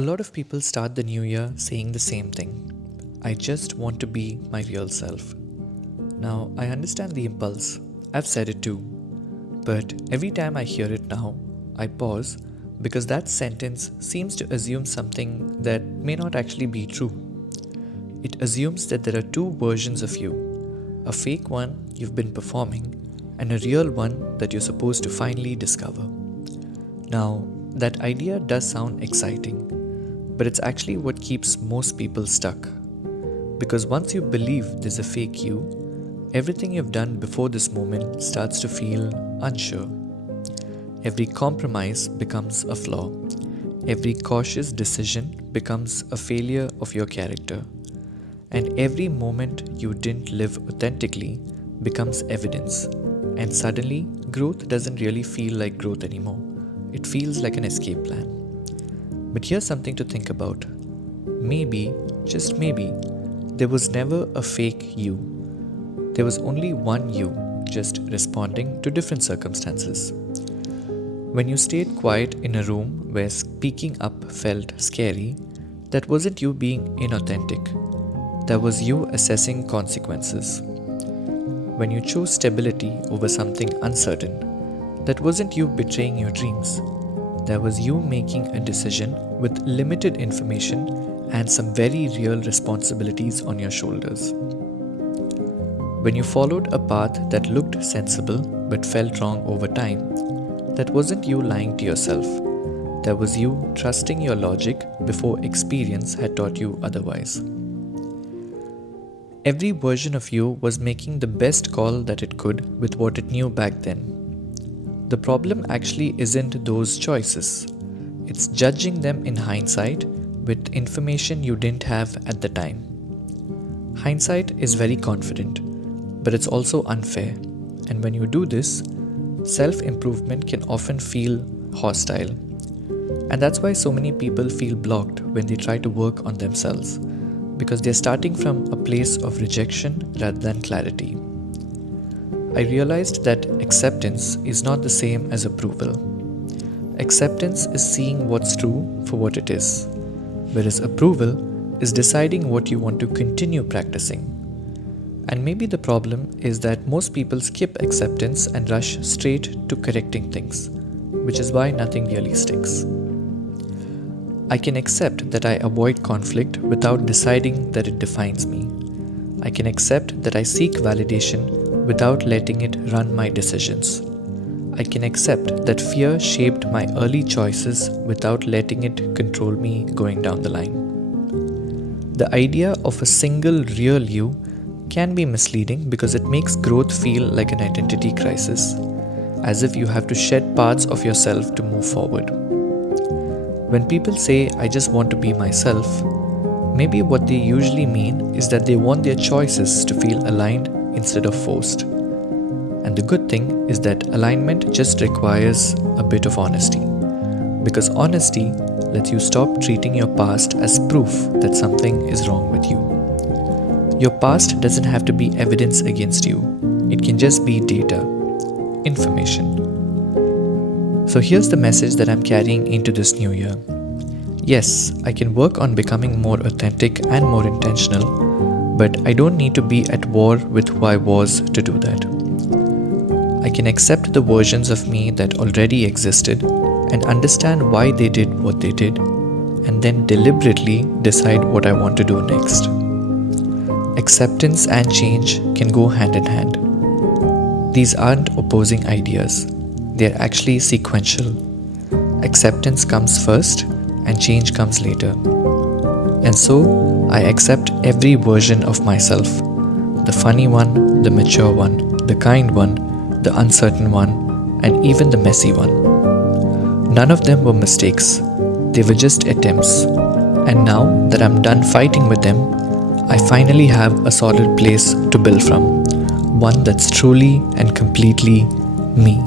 A lot of people start the new year saying the same thing. I just want to be my real self. Now, I understand the impulse. I've said it too. But every time I hear it now, I pause because that sentence seems to assume something that may not actually be true. It assumes that there are two versions of you, a fake one you've been performing and a real one that you're supposed to finally discover. Now, that idea does sound exciting, but it's actually what keeps most people stuck. Because once you believe there's a fake you, everything you've done before this moment starts to feel unsure. Every compromise becomes a flaw. Every cautious decision becomes a failure of your character. And every moment you didn't live authentically becomes evidence. And suddenly, growth doesn't really feel like growth anymore. It feels like an escape plan. But here's something to think about. Maybe, just maybe, there was never a fake you. There was only one you, just responding to different circumstances. When you stayed quiet in a room where speaking up felt scary, that wasn't you being inauthentic. That was you assessing consequences. When you chose stability over something uncertain, that wasn't you betraying your dreams. That was you making a decision with limited information and some very real responsibilities on your shoulders. When you followed a path that looked sensible but felt wrong over time, that wasn't you lying to yourself. That was you trusting your logic before experience had taught you otherwise. Every version of you was making the best call that it could with what it knew back then. The problem actually isn't those choices. It's judging them in hindsight with information you didn't have at the time. Hindsight is very confident, but it's also unfair. And when you do this, self-improvement can often feel hostile. And that's why so many people feel blocked when they try to work on themselves, because they're starting from a place of rejection rather than clarity. I realized that acceptance is not the same as approval. Acceptance is seeing what's true for what it is, whereas approval is deciding what you want to continue practicing. And maybe the problem is that most people skip acceptance and rush straight to correcting things, which is why nothing really sticks. I can accept that I avoid conflict without deciding that it defines me. I can accept that I seek validation without letting it run my decisions. I can accept that fear shaped my early choices without letting it control me going down the line. The idea of a single real you can be misleading because it makes growth feel like an identity crisis, as if you have to shed parts of yourself to move forward. When people say, I just want to be myself, maybe what they usually mean is that they want their choices to feel aligned instead of forced. And the good thing is that alignment just requires a bit of honesty. Because honesty lets you stop treating your past as proof that something is wrong with you. Your past doesn't have to be evidence against you. It can just be data, information. So here's the message that I'm carrying into this new year. Yes, I can work on becoming more authentic and more intentional, but I don't need to be at war with who I was to do that. I can accept the versions of me that already existed and understand why they did what they did, and then deliberately decide what I want to do next. Acceptance and change can go hand in hand. These aren't opposing ideas, they're actually sequential. Acceptance comes first and change comes later. And so, I accept every version of myself. The funny one, the mature one, the kind one, the uncertain one, and even the messy one. None of them were mistakes. They were just attempts. And now that I'm done fighting with them, I finally have a solid place to build from. One that's truly and completely me.